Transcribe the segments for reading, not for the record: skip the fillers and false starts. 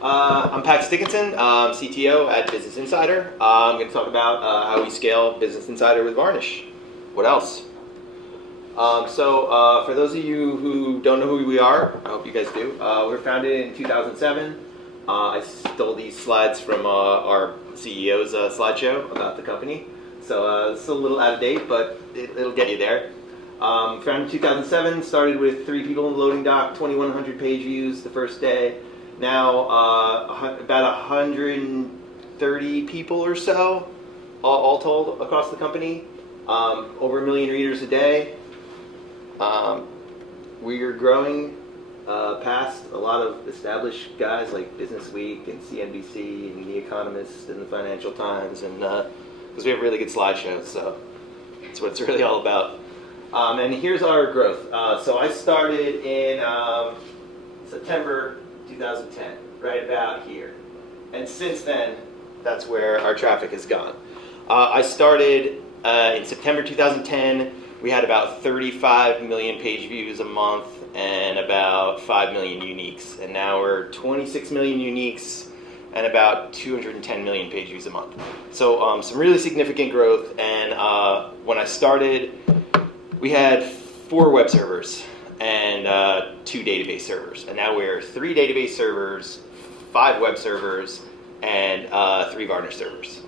I'm Pax Dickinson, CTO at Business Insider. I'm going to talk about how we scale Business Insider with Varnish. What else? For those of you who don't know who we are, I hope you guys do. We were founded in 2007. I stole these slides from our CEO's slideshow about the company. So it's a little out of date, but it'll get you there. Founded in 2007, started with 3 people in the loading dock, 2,100 page views the first day. Now about 130 people or so, all told, across the company. Over 1 million readers a day. We're growing past a lot of established guys like Business Week and CNBC and The Economist and the Financial Times, and because we have really good slideshows, so that's what it's really all about. And here's our growth. So I started in September 2010, right about here. And since then, that's where our traffic has gone. I started in September 2010. We had about 35 million page views a month and about 5 million uniques. And now we're 26 million uniques and about 210 million page views a month. So some really significant growth. And when I started, we had 4 web servers and 2 database servers. And now we're 3 database servers, 5 web servers, and 3 Varnish servers.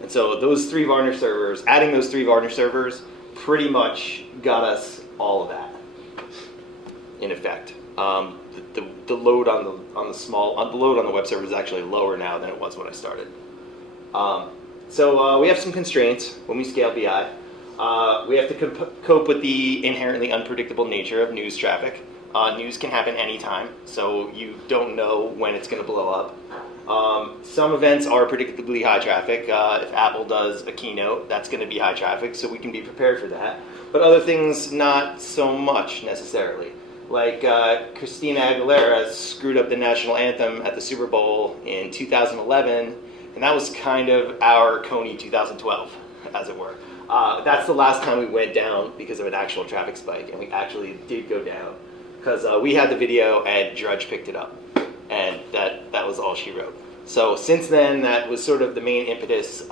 And so those 3 Varnish servers, adding those 3 Varnish servers, pretty much got us all of that, in effect. The load on the load on the web server is actually lower now than it was when I started. So we have some constraints when we scale BI. We have to cope with the inherently unpredictable nature of news traffic. News can happen anytime, so you don't know when it's going to blow up. Some events are predictably high traffic. If Apple does a keynote, that's going to be high traffic, so we can be prepared for that. But other things, not so much necessarily. Like Christina Aguilera screwed up the national anthem at the Super Bowl in 2011, and that was kind of our Coney 2012, as it were. That's the last time we went down because of an actual traffic spike, and we actually did go down because we had the video and Drudge picked it up, and that was all she wrote. So since then, that was sort of the main impetus.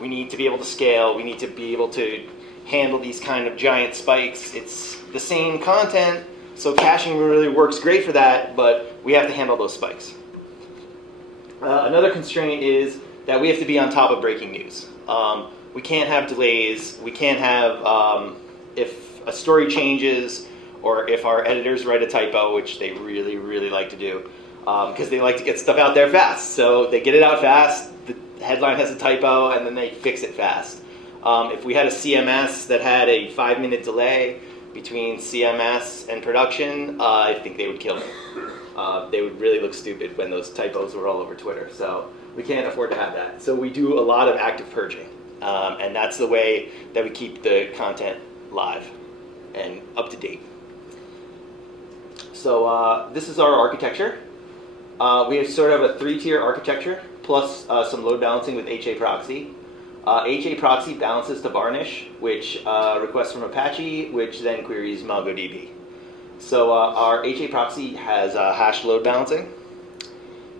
We need to be able to scale. We need to be able to handle these kind of giant spikes. It's the same content, so caching really works great for that, but we have to handle those spikes. Another constraint is that we have to be on top of breaking news. We can't have delays. We can't have, if a story changes or if our editors write a typo, which they really, really like to do, because they like to get stuff out there fast. So they get it out fast, the headline has a typo, and then they fix it fast. If we had a CMS that had a 5-minute delay between CMS and production, I think they would kill me. They would really look stupid when those typos were all over Twitter. So we can't afford to have that. So we do a lot of active purging. And that's the way that we keep the content live and up to date. So this is our architecture. We have sort of a 3-tier architecture plus some load balancing with HA proxy. HA proxy balances to Varnish, which requests from Apache, which then queries MongoDB. So our HA proxy has hash load balancing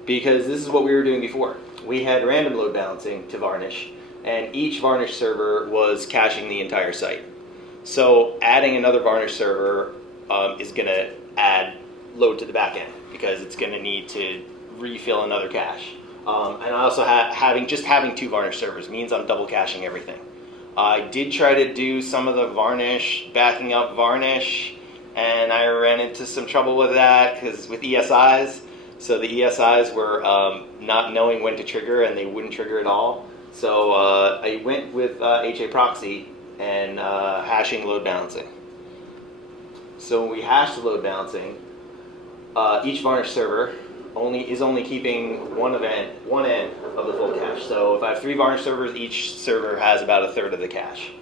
because this is what we were doing before. We had random load balancing to Varnish, and each Varnish server was caching the entire site. So adding another Varnish server is going to add load to the back end because it's going to need to refill another cache. And also having 2 Varnish servers means I'm double caching everything. I did try to do some of the Varnish, backing up Varnish, and I ran into some trouble with that because with ESIs. So the ESIs were not knowing when to trigger, and they wouldn't trigger at all. So I went with HA proxy and hashing load balancing. So when we hash the load balancing, each Varnish server is only keeping one end of the full cache. So if I have 3 Varnish servers, each server has about a third of the cache.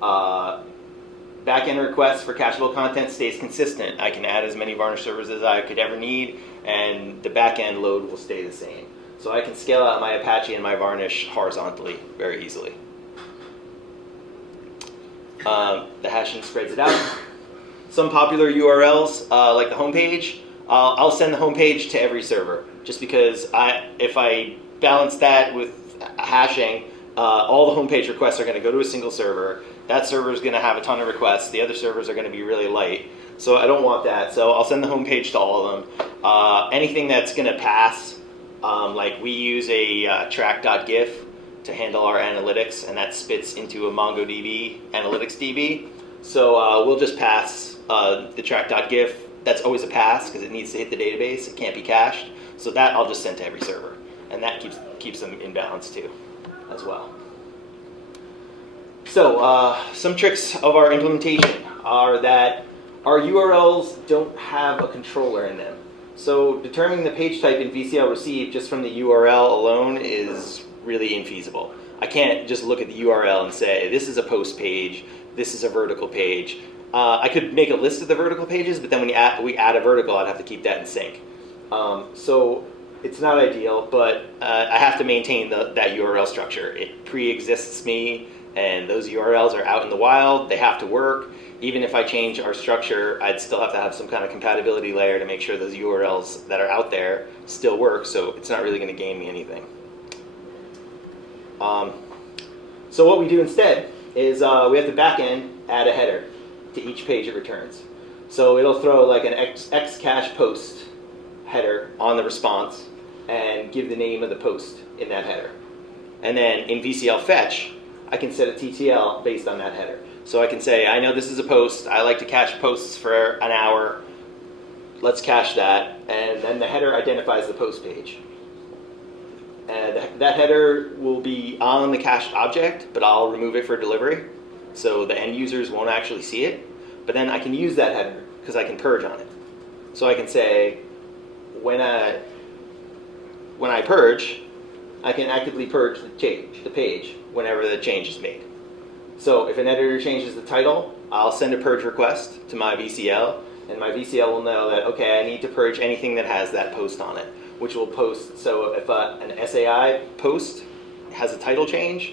Backend requests for cacheable content stays consistent. I can add as many Varnish servers as I could ever need, and the backend load will stay the same. So I can scale out my Apache and my Varnish horizontally very easily. The hashing spreads it out. Some popular URLs, like the homepage, I'll send the homepage to every server, just because if I balance that with hashing, all the homepage requests are going to go to a single server. That server is going to have a ton of requests. The other servers are going to be really light. So I don't want that. So I'll send the homepage to all of them. Anything that's going to pass, like we use a track.gif to handle our analytics, and that spits into a MongoDB analytics DB. So we'll just pass the track.gif. That's always a pass because it needs to hit the database. It can't be cached. So that I'll just send to every server, and that keeps them in balance too, as well. So some tricks of our implementation are that our URLs don't have a controller in them. So determining the page type in VCL receive just from the URL alone is really infeasible. I can't just look at the URL and say, this is a post page, this is a vertical page. I could make a list of the vertical pages, but then when we add a vertical, I'd have to keep that in sync. So it's not ideal, but I have to maintain that URL structure. It pre-exists me, and those URLs are out in the wild. They have to work. Even if I change our structure, I'd still have to have some kind of compatibility layer to make sure those URLs that are out there still work, so it's not really going to gain me anything. So what we do instead is we have the backend add a header to each page it returns. So it'll throw like an xcache post header on the response and give the name of the post in that header. And then in VCL fetch, I can set a TTL based on that header. So I can say, I know this is a post. I like to cache posts for an hour. Let's cache that. And then the header identifies the post page. And that header will be on the cached object, but I'll remove it for delivery. So the end users won't actually see it. But then I can use that header because I can purge on it. So I can say, when I purge, I can actively purge the page whenever the change is made. So if an editor changes the title, I'll send a purge request to my VCL, and my VCL will know that, okay, I need to purge anything that has that post on it, which will post. So if an SAI post has a title change,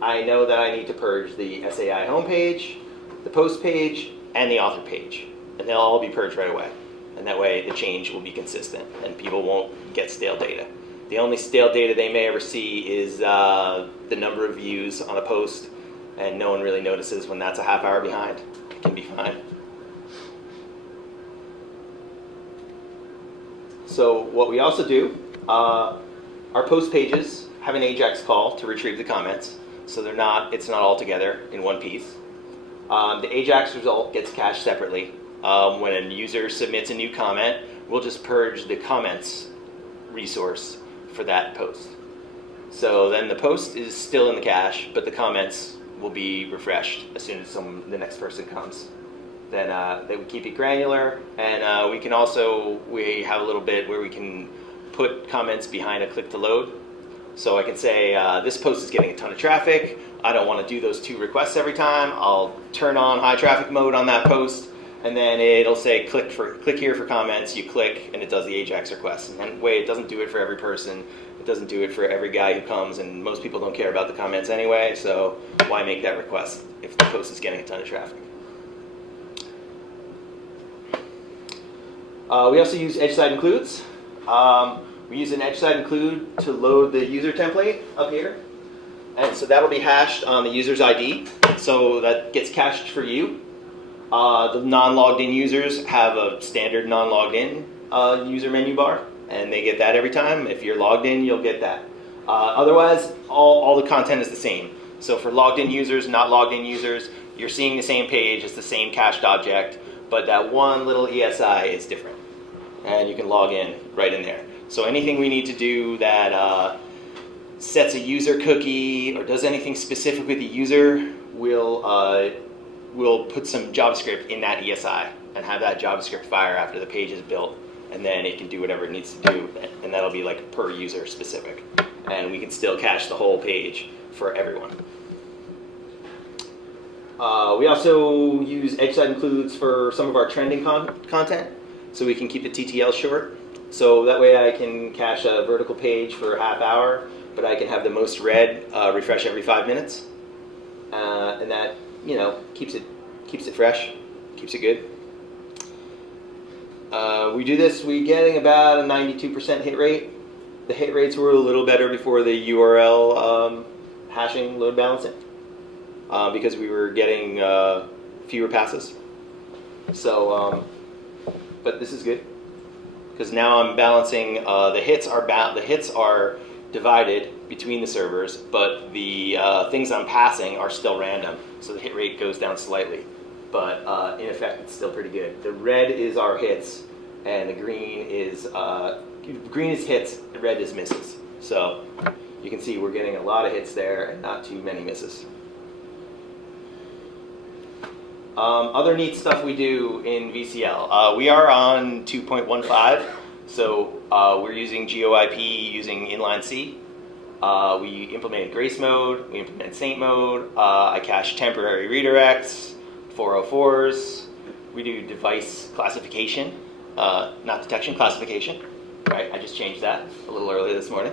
I know that I need to purge the SAI homepage, the post page, and the author page. And they'll all be purged right away. And that way the change will be consistent and people won't get stale data. The only stale data they may ever see is the number of views on a post, and no one really notices when that's a half hour behind. It can be fine. So what we also do, our post pages have an AJAX call to retrieve the comments, so it's not all together in one piece. The AJAX result gets cached separately. When a user submits a new comment, we'll just purge the comments resource for that post. So then the post is still in the cache, but the comments will be refreshed as soon as the next person comes. Then they would keep it granular, and we have a little bit where we can put comments behind a click to load. So I can say, this post is getting a ton of traffic. I don't want to do those 2 requests every time. I'll turn on high traffic mode on that post, and then it'll say click here for comments. You click, and it does the AJAX request. And that way, it doesn't do it for every person. It doesn't do it for every guy who comes, and most people don't care about the comments anyway. So why make that request if the post is getting a ton of traffic? We also use edge side includes. We use an edge side include to load the user template up here. And so that'll be hashed on the user's ID. So that gets cached for you. The non-logged in users have a standard non-logged in user menu bar, and they get that every time. If you're logged in, you'll get that. Otherwise, all the content is the same. So for logged in users, not logged in users, you're seeing the same page, it's the same cached object, but that one little ESI is different. And you can log in right in there. So anything we need to do that sets a user cookie or does anything specific with the user, we'll put some JavaScript in that ESI and have that JavaScript fire after the page is built, and then it can do whatever it needs to do, and that'll be like per user specific. And we can still cache the whole page for everyone. We also use edge side includes for some of our trending content, so we can keep the TTL short. So that way I can cache a vertical page for a half hour, but I can have the most read refresh every 5 minutes, and that keeps it fresh, keeps it good. We do this, we're getting about a 92% hit rate. The hit rates were a little better before the URL hashing load balancing because we were getting fewer passes. So, but this is good because now I'm balancing. The hits are divided between the servers, but the things I'm passing are still random. So the hit rate goes down slightly, but in effect, it's still pretty good. The red is our hits, and the green is hits. The red is misses. So you can see we're getting a lot of hits there and not too many misses. Other neat stuff we do in VCL. We are on 2.15, so we're using GeoIP using inline C. We implemented Grace mode, we implemented Saint mode, I cache temporary redirects, 404s, we do device classification, not detection, classification. Right, I just changed that a little earlier this morning.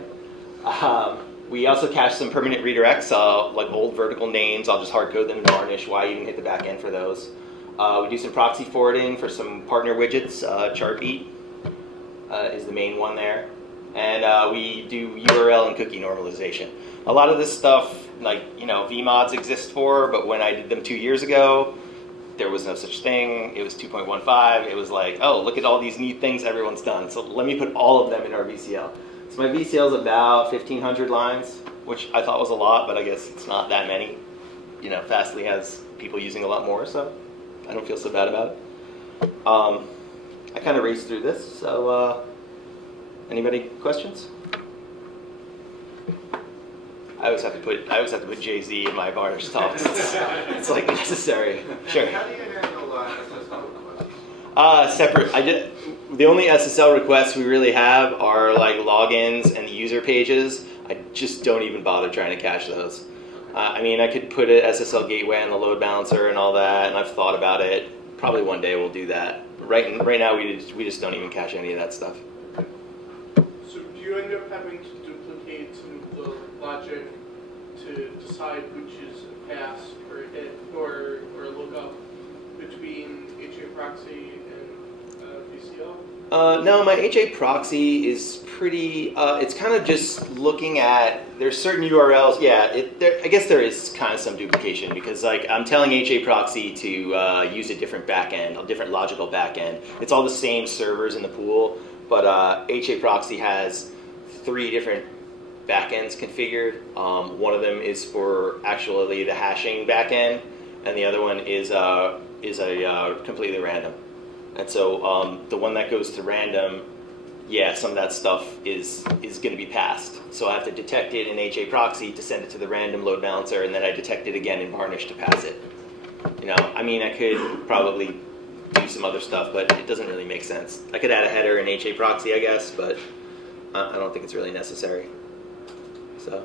We also cache some permanent redirects, like old vertical names. I'll just hard code them in Varnish. Why you can hit the back end for those. We do some proxy forwarding for some partner widgets. Chartbeat is the main one there. And we do URL and cookie normalization. A lot of this stuff, like, vmods exist for, but when I did them 2 years ago, there was no such thing. It was 2.15. It was like, oh, look at all these neat things everyone's done. So let me put all of them in our VCL. So my VCL is about 1,500 lines, which I thought was a lot, but I guess it's not that many. Fastly has people using a lot more, so I don't feel so bad about it. I kind of raced through this, so anybody questions? I always have to put Jay-Z in my Varnish talks. It's like necessary. Sure. How do you handle SSL requests? Separate. The only SSL requests we really have are like logins and the user pages. I just don't even bother trying to cache those. I could put an SSL gateway on the load balancer and all that, and I've thought about it. Probably one day we'll do that. Right now we just don't even cache any of that stuff. So do you end up having to duplicate some of the logic to decide which is a pass or a hit or look up between HA proxy and VCL? No, my HA proxy is pretty, it's kind of just looking at, there's certain URLs, I guess there is kind of some duplication because like I'm telling HA proxy to use a different backend, a different logical backend. It's all the same servers in the pool, but HA proxy has 3 different backends configured. One of them is for actually the hashing backend, and the other one is a completely random. And so the one that goes to random, some of that stuff is going to be passed. So I have to detect it in HA proxy to send it to the random load balancer, and then I detect it again in Varnish to pass it. I could probably do some other stuff, but it doesn't really make sense. I could add a header in HA proxy, I guess, but I don't think it's really necessary. So,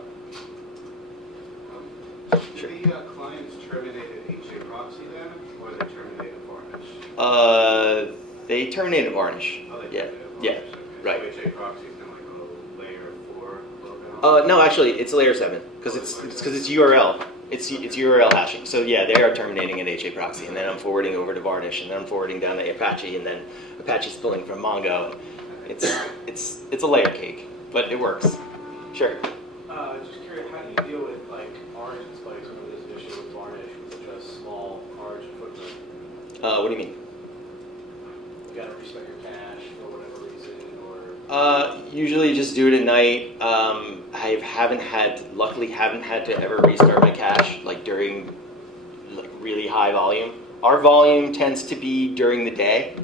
Sure. The clients terminated HA proxy then, or they terminated Varnish? They terminated Varnish. Oh, they Yeah, terminated Varnish. yeah, Okay. right. So HA proxy is kind of like a layer 4 load balancer? No, actually, it's layer 7 because it's URL. It's URL hashing. So yeah, they are terminating at HA proxy, and then I'm forwarding over to Varnish, and then I'm forwarding down to Apache, and then Apache's pulling from Mongo. It's a layer cake, but it works. Sure. Just curious, how do you deal with like origin spikes when there's an issue with Varnish with such a small origin footprint? What do you mean? You gotta respect your cache for whatever reason, or Usually just do it at night. Luckily haven't had to ever restart my cache like during like really high volume. Our volume tends to be during the day.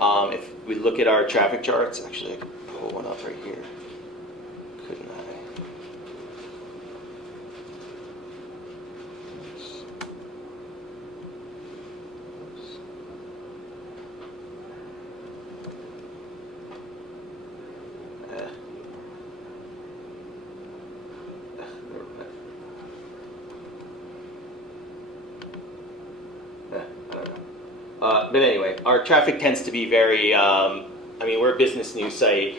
If we look at our traffic charts, actually I could pull one up right here. Couldn't I? But anyway, our traffic tends to be very, we're a business news site,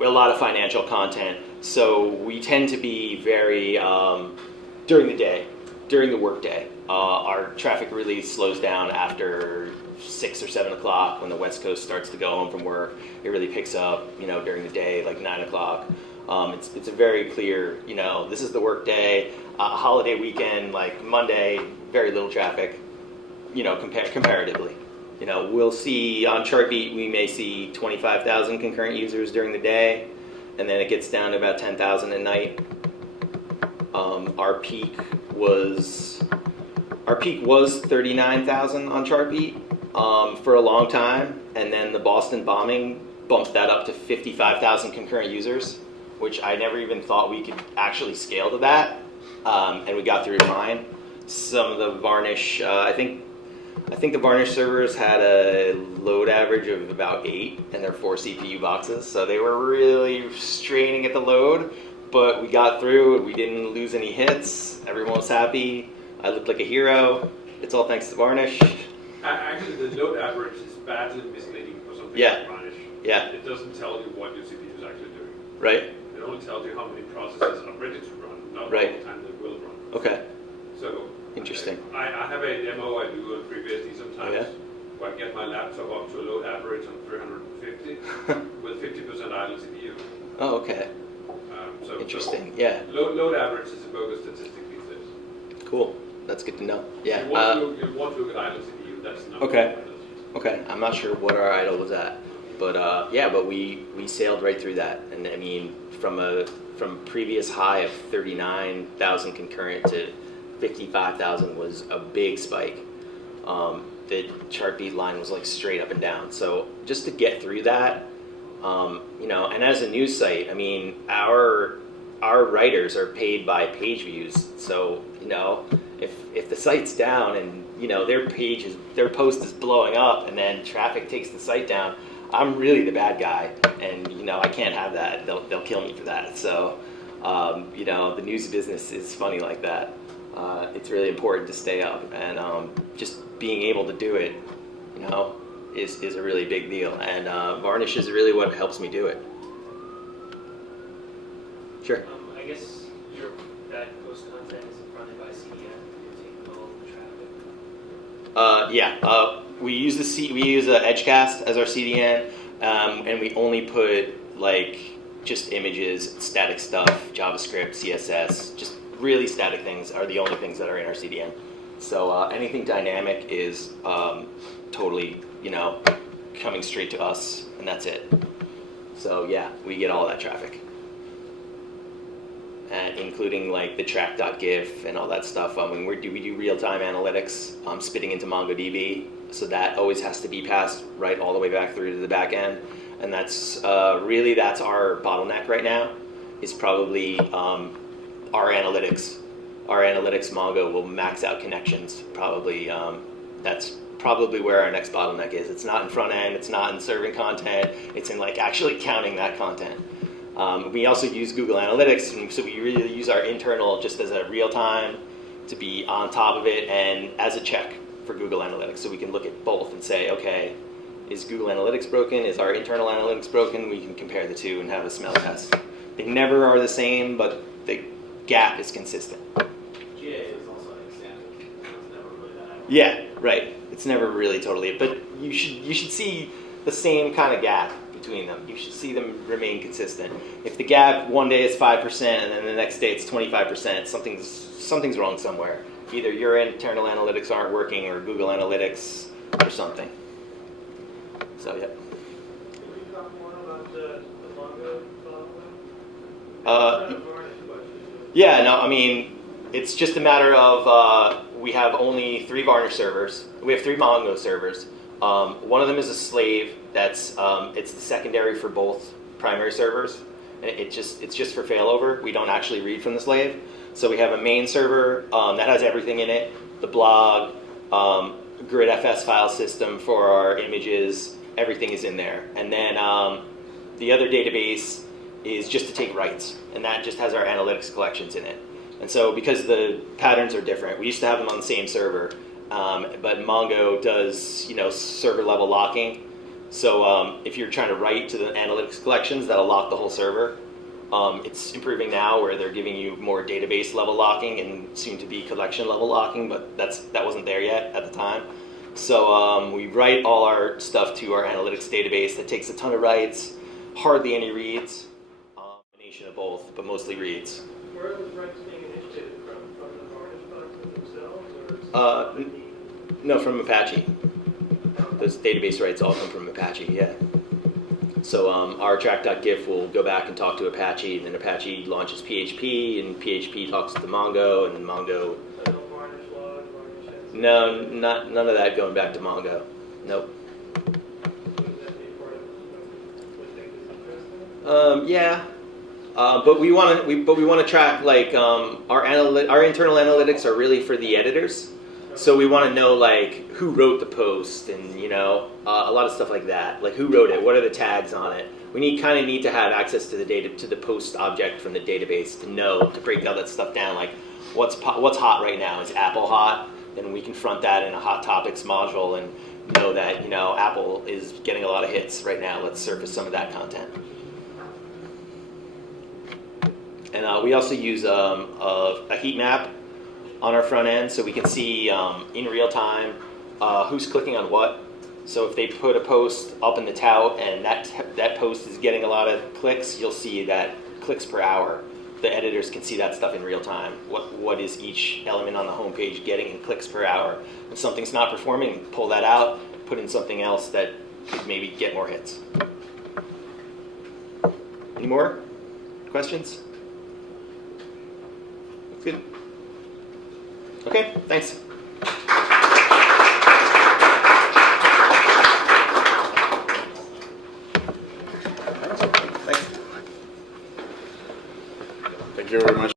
a lot of financial content, so we tend to be very, during the day, during the work day. Our traffic really slows down after 6 or 7 o'clock when the West Coast starts to go home from work. It really picks up, during the day, like 9 o'clock. It's a very clear, this is the work day. A holiday weekend, like Monday, very little traffic, comparatively. We'll see on Chartbeat, we may see 25,000 concurrent users during the day, and then it gets down to about 10,000 at night. Our peak was 39,000 on Chartbeat for a long time, and then the Boston bombing bumped that up to 55,000 concurrent users, which I never even thought we could actually scale to that, and we got through fine. Some of the Varnish, I think the Varnish servers had a load average of about 8, and they're 4 CPU boxes, so they were really straining at the load, but we got through it. We didn't lose any hits. Everyone was happy. I looked like a hero. It's all thanks to Varnish. Actually, the load average is badly misleading for something like Varnish. Yeah. It doesn't tell you what your CPU is actually doing. Right. It only tells you how many processes are ready to run, not all the time they will run. Okay. So interesting. I have a demo I do on FreeBSD sometimes, where I get my laptop up to a load average of 350 with 50% idle CPU. Oh, okay. Interesting. Yeah. Load average is a bogus statistic these days. Cool. That's good to know. Yeah. You want to look at idle CPU. That's not okay. Okay. I'm not sure what our idle was at, but but we sailed right through that, and I mean from previous high of 39,000 concurrent to 55,000 was a big spike. The Chartbeat line was like straight up and down. So just to get through that, and as a news site, I mean, our writers are paid by page views. So, if the site's down and, their post is blowing up and then traffic takes the site down, I'm really the bad guy. And, I can't have that. They'll kill me for that. So, the news business is funny like that. It's really important to stay up, and just being able to do it, is a really big deal, and Varnish is really what helps me do it. Sure. I guess that post content is fronted by CDN. You're taking all the traffic. We use Edgecast as our CDN, and we only put just images, static stuff, JavaScript, CSS, just really static things are the only things that are in our CDN. So anything dynamic is totally, coming straight to us, and that's it. So yeah, we get all that traffic, and including the track.gif and all that stuff. We do real-time analytics, spitting into MongoDB, so that always has to be passed right all the way back through to the back end, and that's that's our bottleneck right now. Is probably our analytics. Our analytics Mongo will max out connections. Probably that's probably where our next bottleneck is. It's not in front end. It's not in serving content. It's in actually counting that content. We also use Google Analytics, and so we really use our internal just as a real time to be on top of it and as a check for Google Analytics. So we can look at both and say, okay, is Google Analytics broken? Is our internal analytics broken? We can compare the two and have a smell test. They never are the same, but the gap is consistent. GA is also an example. It's never really that. Yeah, right. It's never really totally, but you should see the same kind of gap between them. You should see them remain consistent. If the gap one day is 5% and then the next day it's 25%, something's wrong somewhere. Either your internal analytics aren't working or Google Analytics or something. So yeah. Can we talk more about the Mongo software? Yeah, no, I mean, it's just a matter of we have only 3 Varnish servers. We have 3 Mongo servers. One of them is a slave. That's it's the secondary for both primary servers. It's just for failover. We don't actually read from the slave. So we have a main server that has everything in it: the blog, gridfs file system for our images. Everything is in there. And then the other database is just to take writes, and that just has our analytics collections in it. And so because the patterns are different, we used to have them on the same server, but Mongo does server level locking. So if you're trying to write to the analytics collections, that'll lock the whole server. It's improving now where they're giving you more database level locking and soon to be collection level locking, but that wasn't there yet at the time. So we write all our stuff to our analytics database that takes a ton of writes, hardly any reads, combination of both, but mostly reads. Where are those writes being initiated from? From the Varnish boxes themselves, or No, from Apache. Those database writes all come from Apache, yeah. So our track.gif will go back and talk to Apache, and then Apache launches PHP, and PHP talks to Mongo, and then Mongo. no Varnish log, Varnish has- No, none of that going back to Mongo. Nope. Wouldn't that be part of what they think is interesting? Yeah. But we want to track like our internal analytics are really for the editors. So we want to know like who wrote the post and a lot of stuff like that. Like who wrote it, what are the tags on it. We kind of need to have access to the data to the post object from the database to break all that stuff down. Like what's hot right now? Is Apple hot? Then we can front that in a hot topics module and know that Apple is getting a lot of hits right now. Let's surface some of that content. And we also use a heat map on our front end, so we can see in real time who's clicking on what. So if they put a post up in the tout and that post is getting a lot of clicks, you'll see that clicks per hour. The editors can see that stuff in real time. What is each element on the homepage getting in clicks per hour? If something's not performing, pull that out, put in something else that could maybe get more hits. Any more questions? That's good. Okay, thanks. Thank you very much.